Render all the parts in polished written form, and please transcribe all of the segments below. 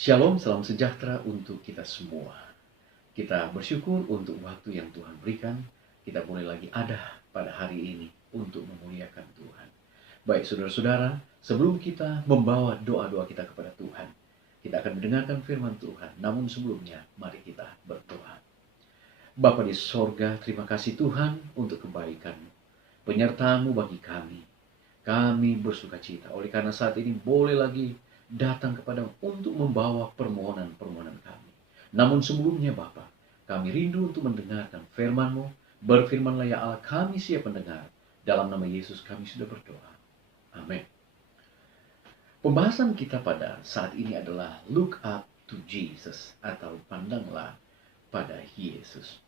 Shalom, salam sejahtera untuk kita semua. Kita bersyukur untuk waktu yang Tuhan berikan. Kita boleh lagi ada pada hari ini untuk memuliakan Tuhan. Baik saudara-saudara, sebelum kita membawa doa-doa kita kepada Tuhan, kita akan mendengarkan firman Tuhan. Namun sebelumnya, mari kita berdoa. Bapa di sorga, terima kasih Tuhan untuk kebaikan-Mu, penyertaan-Mu bagi kami. Kami bersuka cita oleh karena saat ini boleh lagi datang kepada untuk membawa permohonan-permohonan kami. Namun sebelumnya Bapa, kami rindu untuk mendengarkan firman-Mu. Berfirmanlah ya Allah, kami siap mendengar. Dalam nama Yesus kami sudah berdoa. Amin. Pembahasan kita pada saat ini adalah Look Up to Jesus atau pandanglah pada Yesus.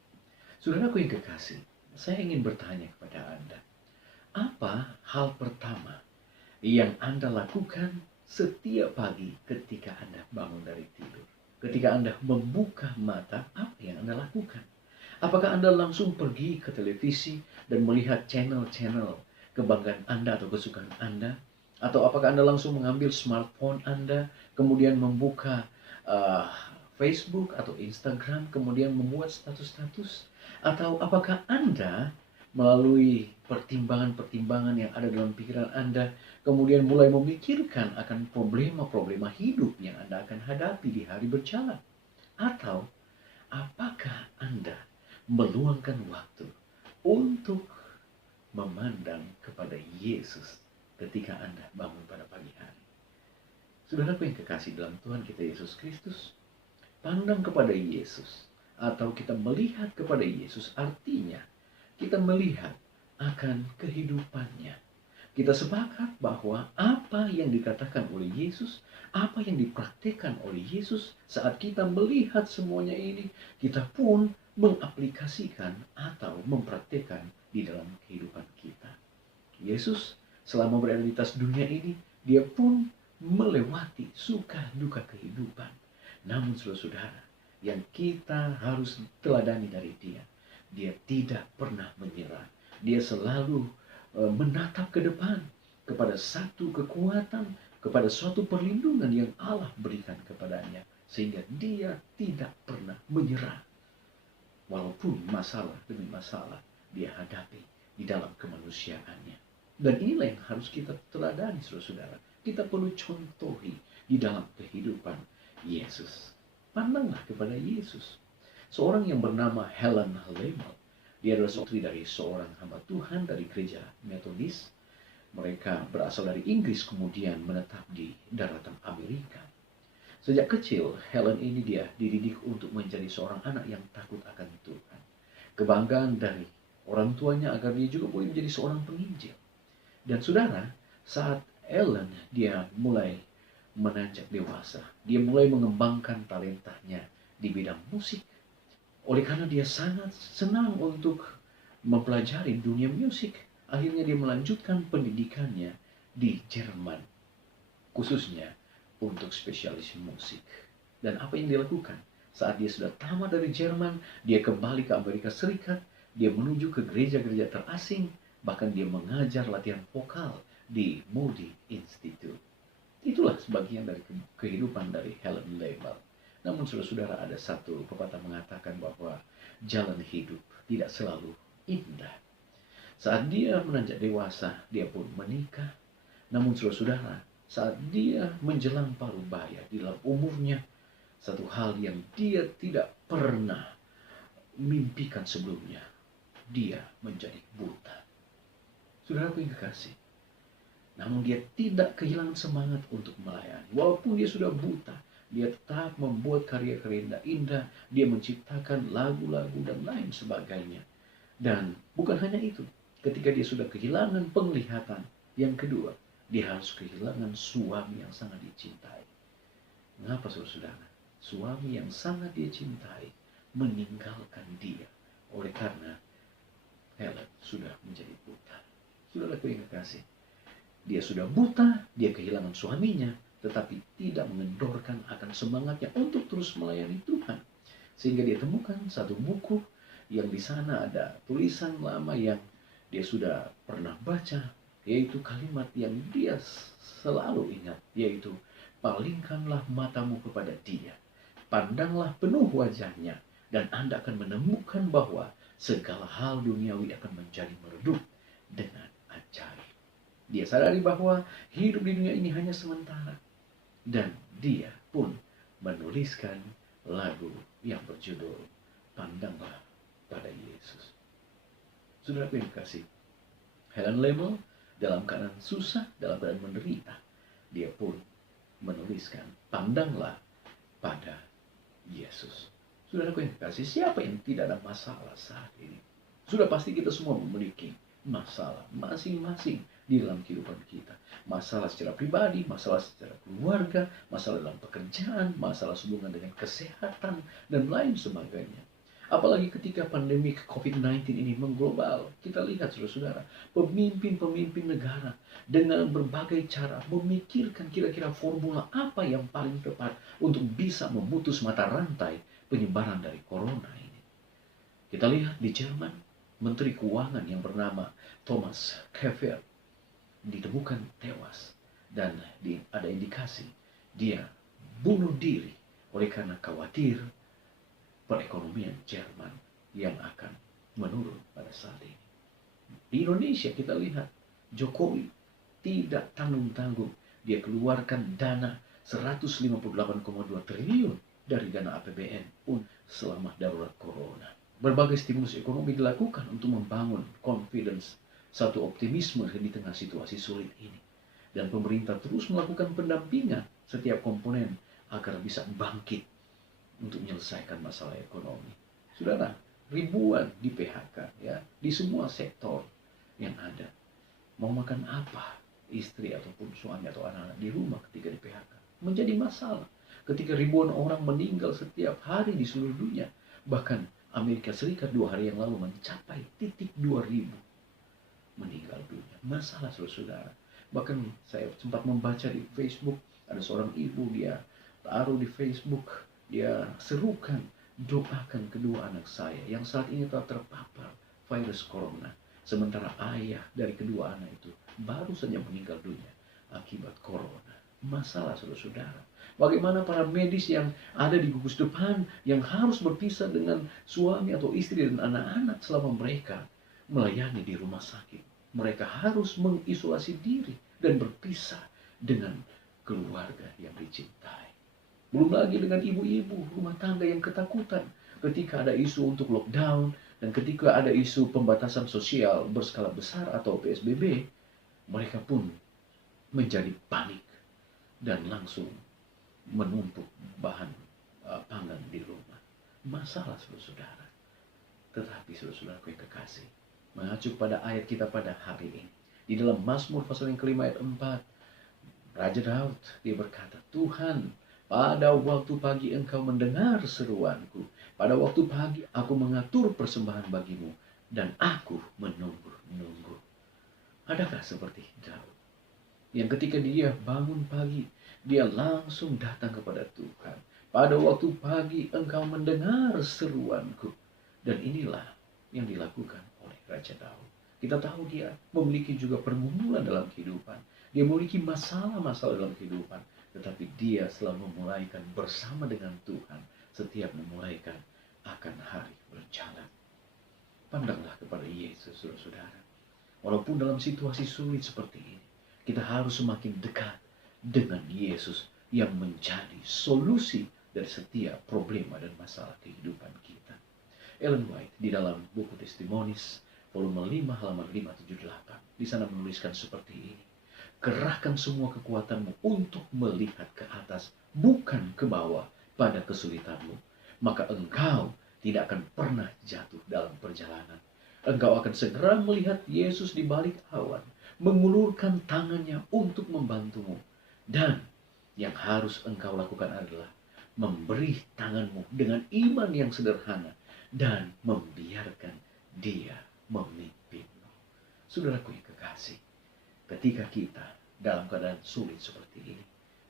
Saudaraku yang kekasih, saya ingin bertanya kepada Anda, apa hal pertama yang Anda lakukan setiap pagi ketika Anda bangun dari tidur? Ketika Anda membuka mata, apa yang Anda lakukan? Apakah Anda langsung pergi ke televisi dan melihat channel-channel kebanggaan Anda atau kesukaan Anda? Atau apakah Anda langsung mengambil smartphone Anda, kemudian membuka Facebook atau Instagram, kemudian membuat status-status? Atau apakah Anda melalui pertimbangan-pertimbangan yang ada dalam pikiran Anda, kemudian mulai memikirkan akan problema-problema hidup yang Anda akan hadapi di hari berjalan? Atau apakah Anda meluangkan waktu untuk memandang kepada Yesus ketika Anda bangun pada pagi hari? Saudaraku yang kekasih dalam Tuhan kita Yesus Kristus, pandang kepada Yesus atau kita melihat kepada Yesus artinya kita melihat akan kehidupannya. Kita sepakat bahwa apa yang dikatakan oleh Yesus, apa yang dipraktikkan oleh Yesus, saat kita melihat semuanya ini, kita pun mengaplikasikan atau mempraktikkan di dalam kehidupan kita. Yesus selama berada di atas dunia ini, dia pun melewati suka duka kehidupan. Namun saudara-saudara, yang kita harus teladani dari dia, dia tidak pernah menyerah. Dia selalu menatap ke depan kepada satu kekuatan, kepada suatu perlindungan yang Allah berikan kepadanya. Sehingga dia tidak pernah menyerah. Walaupun masalah demi masalah dia hadapi di dalam kemanusiaannya. Dan inilah yang harus kita teladani, saudara-saudara. Kita perlu contohi di dalam kehidupan Yesus. Pandanglah kepada Yesus. Seorang yang bernama Helen Lemmel. Dia adalah istri dari seorang hamba Tuhan dari gereja Metodis. Mereka berasal dari Inggris kemudian menetap di daratan Amerika. Sejak kecil, Helen ini dia dididik untuk menjadi seorang anak yang takut akan Tuhan. Kebanggaan dari orang tuanya agar dia juga boleh menjadi seorang penginjil. Dan saudara, saat Helen dia mulai menanjak dewasa, dia mulai mengembangkan talentanya di bidang musik. Oleh karena dia sangat senang untuk mempelajari dunia musik, akhirnya dia melanjutkan pendidikannya di Jerman, khususnya untuk spesialis musik. Dan apa yang dilakukan? Saat dia sudah tamat dari Jerman, dia kembali ke Amerika Serikat, dia menuju ke gereja-gereja terasing, bahkan dia mengajar latihan vokal di Moody Institute. Itulah sebagian dari kehidupan dari Helen Lemmel. Namun saudara-saudara, ada satu pepatah mengatakan bahwa jalan hidup tidak selalu indah. Saat dia menanjak dewasa, dia pun menikah. Namun saudara-saudara, saat dia menjelang paruh baya di dalam umurnya, satu hal yang dia tidak pernah mimpikan sebelumnya, dia menjadi buta. Saudaraku yang kekasih, namun dia tidak kehilangan semangat untuk melayani. Walaupun dia sudah buta, dia tetap membuat karya-karya indah, dia menciptakan lagu-lagu dan lain sebagainya. Dan bukan hanya itu, ketika dia sudah kehilangan penglihatan, yang kedua, dia harus kehilangan suami yang sangat dicintai. Mengapa saudara-saudara? Suami yang sangat dia cintai meninggalkan dia oleh karena Helen sudah menjadi buta. Saudaraku yang kekasih, dia sudah buta, dia kehilangan suaminya, tetapi tidak mengendorkan akan semangatnya untuk terus melayani Tuhan. Sehingga dia temukan satu buku yang di sana ada tulisan lama yang dia sudah pernah baca, yaitu kalimat yang dia selalu ingat, yaitu palingkanlah matamu kepada Dia. Pandanglah penuh wajahnya, dan Anda akan menemukan bahwa segala hal duniawi akan menjadi meredup dengan ajaib. Dia sadari bahwa hidup di dunia ini hanya sementara. Dan dia pun menuliskan lagu yang berjudul Pandanglah pada Yesus. Saudaraku yang kasih, Helen Lemmel dalam keadaan susah, dalam keadaan menderita, dia pun menuliskan Pandanglah pada Yesus. Saudaraku yang kasih, siapa yang tidak ada masalah saat ini? Sudah pasti kita semua memiliki masalah masing-masing di dalam kehidupan kita. Masalah secara pribadi, masalah secara keluarga, masalah dalam pekerjaan, masalah hubungan dengan kesehatan, dan lain sebagainya. Apalagi ketika pandemi COVID-19 ini mengglobal, kita lihat saudara-saudara, pemimpin-pemimpin negara dengan berbagai cara memikirkan kira-kira formula apa yang paling tepat untuk bisa memutus mata rantai penyebaran dari corona ini. Kita lihat di Jerman, Menteri Keuangan yang bernama Thomas Kever ditemukan tewas dan ada indikasi dia bunuh diri oleh karena khawatir perekonomian Jerman yang akan menurun pada saat ini. Di Indonesia kita lihat Jokowi tidak tanggung-tanggung, dia keluarkan dana 158,2 triliun dari dana APBN pun selama darurat corona. Berbagai stimulus ekonomi dilakukan untuk membangun confidence, satu optimisme di tengah situasi sulit ini. Dan pemerintah terus melakukan pendampingan setiap komponen agar bisa bangkit untuk menyelesaikan masalah ekonomi. Saudara, ribuan di PHK ya, di semua sektor yang ada. Mau makan apa istri ataupun suami atau anak-anak di rumah ketika di PHK menjadi masalah. Ketika ribuan orang meninggal setiap hari di seluruh dunia. Bahkan Amerika Serikat 2 hari yang lalu mencapai titik 2.000 meninggal dunia. Masalah saudara. Bahkan saya sempat membaca di Facebook, ada seorang ibu, dia taruh di Facebook, dia serukan, doakan kedua anak saya yang saat ini telah terpapar virus corona. Sementara ayah dari kedua anak itu baru saja meninggal dunia akibat corona. Masalah saudara-saudara. Bagaimana para medis yang ada di gugus depan yang harus berpisah dengan suami atau istri dan anak-anak selama mereka melayani di rumah sakit. Mereka harus mengisolasi diri dan berpisah dengan keluarga yang dicintai. Belum lagi dengan ibu-ibu rumah tangga yang ketakutan ketika ada isu untuk lockdown dan ketika ada isu pembatasan sosial berskala besar atau PSBB, mereka pun menjadi panik dan langsung menumpuk bahan pangan di rumah. Masalah saudara. Tetapi saudara-saudaraku yang kekasih, mengacu pada ayat kita pada hari ini, di dalam Mazmur pasal yang kelima ayat 4, Raja Daud dia berkata, Tuhan, pada waktu pagi engkau mendengar seruanku, pada waktu pagi aku mengatur persembahan bagimu, dan aku menunggu-nunggu. Adakah seperti Daud yang ketika dia bangun pagi, dia langsung datang kepada Tuhan. Pada waktu pagi engkau mendengar seruanku. Dan inilah yang dilakukan oleh Raja Daud. Kita tahu dia memiliki juga pergumulan dalam kehidupan. Dia memiliki masalah-masalah dalam kehidupan. Tetapi dia selalu memulaikan bersama dengan Tuhan. Setiap memulaikan akan hari berjalan. Pandanglah kepada Yesus, saudara-saudara. Walaupun dalam situasi sulit seperti ini, kita harus semakin dekat dengan Yesus yang menjadi solusi dari setiap problema dan masalah kehidupan kita. Ellen White di dalam buku Testimonies volume 5 halaman 578 di sana menuliskan seperti ini. Kerahkan semua kekuatanmu untuk melihat ke atas, bukan ke bawah pada kesulitanmu. Maka engkau tidak akan pernah jatuh dalam perjalanan. Engkau akan segera melihat Yesus di balik awan, mengulurkan tangannya untuk membantumu. Dan yang harus engkau lakukan adalah memberi tanganmu dengan iman yang sederhana dan membiarkan dia memimpinmu. Saudaraku yang kekasih, ketika kita dalam keadaan sulit seperti ini,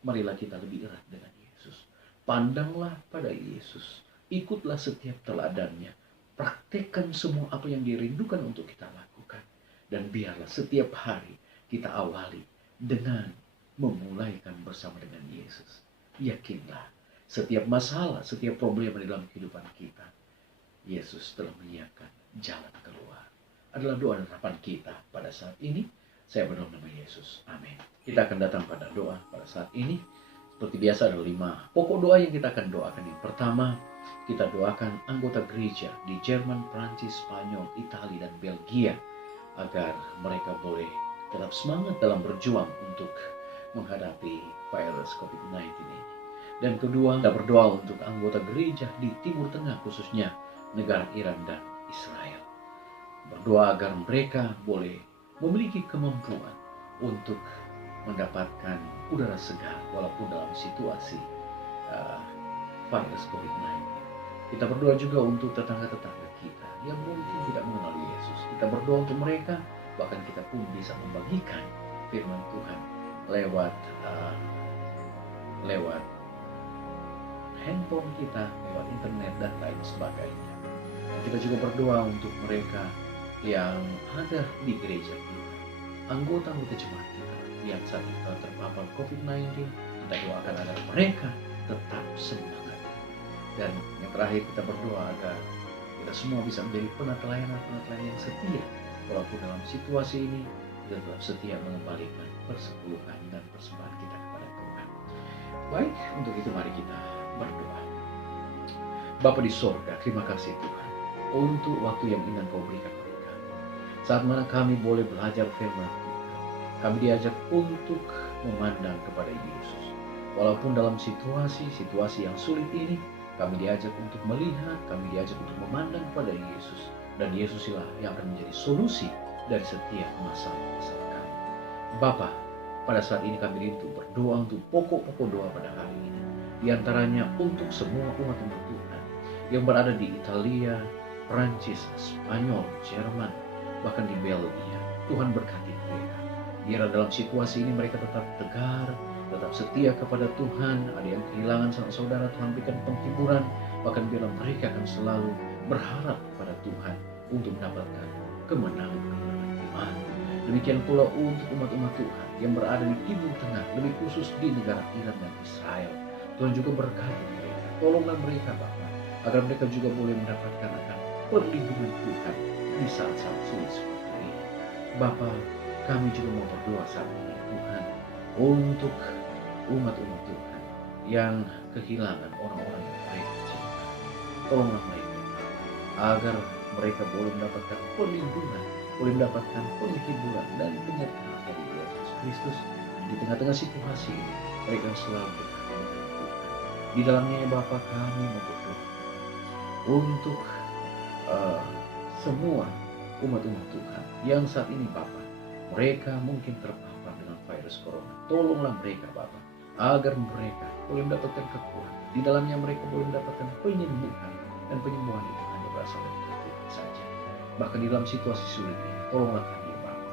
marilah kita lebih erat dengan Yesus. Pandanglah pada Yesus, ikutlah setiap teladannya, praktekkan semua apa yang dirindukan untuk kita lakukan. Dan biarlah setiap hari kita awali dengan memulaikan bersama dengan Yesus. Yakinlah, setiap masalah, setiap problem di dalam kehidupan kita, Yesus telah menyiapkan jalan keluar. Adalah doa dan harapan kita pada saat ini. Saya berdoa nama Yesus. Amin. Kita akan datang pada doa pada saat ini. Seperti biasa ada 5 pokok doa yang kita akan doakan. Yang pertama, kita doakan anggota gereja di Jerman, Prancis, Spanyol, Italia, dan Belgia agar mereka boleh tetap semangat dalam berjuang untuk menghadapi virus COVID-19 ini. Dan kedua, kita berdoa untuk anggota gereja di Timur Tengah, khususnya negara Iran dan Israel. Berdoa agar mereka boleh memiliki kemampuan untuk mendapatkan udara segar walaupun dalam situasi virus COVID-19. Kita berdoa juga untuk tetangga-tetangga kita yang mungkin tidak mengenal Yesus. Kita berdoa untuk mereka, bahkan kita pun bisa membagikan firman Tuhan lewat handphone kita, lewat internet dan lain sebagainya. Dan kita juga berdoa untuk mereka yang ada di gereja kita, anggota-anggota jemaat kita yang saat ini telah terpapar COVID-19. Kita doakan agar mereka tetap semangat. Dan yang terakhir, kita berdoa agar kita semua bisa menjadi penata-pelayan yang setia, walaupun dalam situasi ini kita tetap setia mengembalikan persepuluhan dan persembahan kita kepada Tuhan. Baik, untuk itu mari kita berdoa. Bapa di sorga, terima kasih Tuhan untuk waktu yang indah Kau berikan kepada kami. Saat mana kami boleh belajar firman Tuhan, kami diajak untuk memandang kepada Yesus. Walaupun dalam situasi yang sulit ini, kami diajak untuk melihat, kami diajak untuk memandang kepada Yesus. Dan Yesusilah yang akan menjadi solusi dari setiap masalah-masalah kami. Bapa, pada saat ini kami rindu berdoa untuk pokok-pokok doa pada hari ini. Di antaranya untuk semua umat-umat Tuhan yang berada di Italia, Prancis, Spanyol, Jerman, bahkan di Belgia. Tuhan berkati mereka. Biar dalam situasi ini mereka tetap tegar, tetap setia kepada Tuhan. Ada yang kehilangan saudara, Tuhan berikan penghiburan. Bahkan biarlah mereka akan selalu berharap kepada Tuhan untuk mendapatkan kemenangan iman. Demikian pula untuk umat-umat Tuhan yang berada di Timur Tengah, lebih khusus di negara Iran dan Israel. Tuhan juga berkati mereka. Tolonglah mereka Bapa, agar mereka juga boleh mendapatkan akan perlindungan Tuhan di saat-saat sulit seperti ini. Bapa, kami juga mau berdoa saat ini Tuhan untuk umat-umat Tuhan yang kehilangan orang-orang yang mereka cintai. Tolonglah mereka agar mereka boleh mendapatkan perlindungan, boleh mendapatkan penghiburan dan penyertaan dari Yesus Kristus di tengah-tengah situasi ini. Mereka selalu dekat dengan Tuhan. Di dalamnya ya Bapa, kami mau berdoa untuk semua umat-umat Tuhan yang saat ini Bapa, mereka mungkin terpapar dengan virus corona. Tolonglah mereka Bapa, agar mereka boleh mendapatkan kekuatan. Di dalamnya mereka boleh mendapatkan penyembuhan, dan penyembuhan itu hanya berasal dari Tuhan saja. Bahkan di dalam situasi sulit ini, tolonglah kami Bapa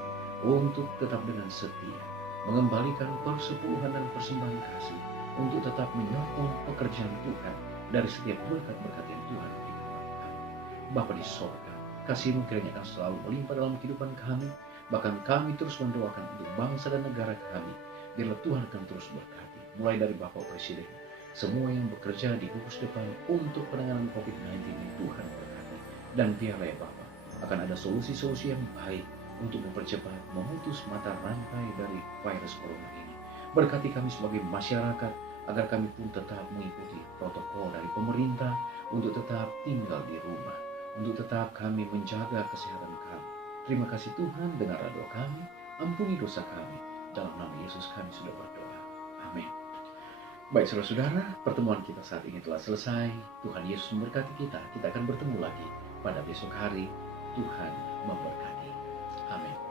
untuk tetap dengan setia mengembalikan persepuluhan dan persembahan kasih, untuk tetap menyokong pekerjaan Tuhan dari setiap berkat-berkat yang Tuhan berikan kepada kami. Bapa di sorga, kasih-Mu kiranya akan selalu melimpah dalam kehidupan kami. Bahkan kami terus mendoakan untuk bangsa dan negara kami. Biarlah Tuhan akan terus berkati, mulai dari Bapak Presiden, semua yang bekerja di gugus depan untuk penanganan COVID-19 ini Tuhan berkati. Dan biarlah ya Bapak, akan ada solusi-solusi yang baik untuk mempercepat, memutus mata rantai dari virus corona ini. Berkati kami sebagai masyarakat, agar kami pun tetap mengikuti protokol dari pemerintah untuk tetap tinggal di rumah, untuk tetap kami menjaga kesehatan kami. Terima kasih Tuhan, dengarlah doa kami, ampuni dosa kami. Dalam nama Yesus kami sudah berdoa. Amin. Baik saudara-saudara, pertemuan kita saat ini telah selesai. Tuhan Yesus memberkati kita. Kita akan bertemu lagi pada besok hari. Tuhan memberkati. Amin.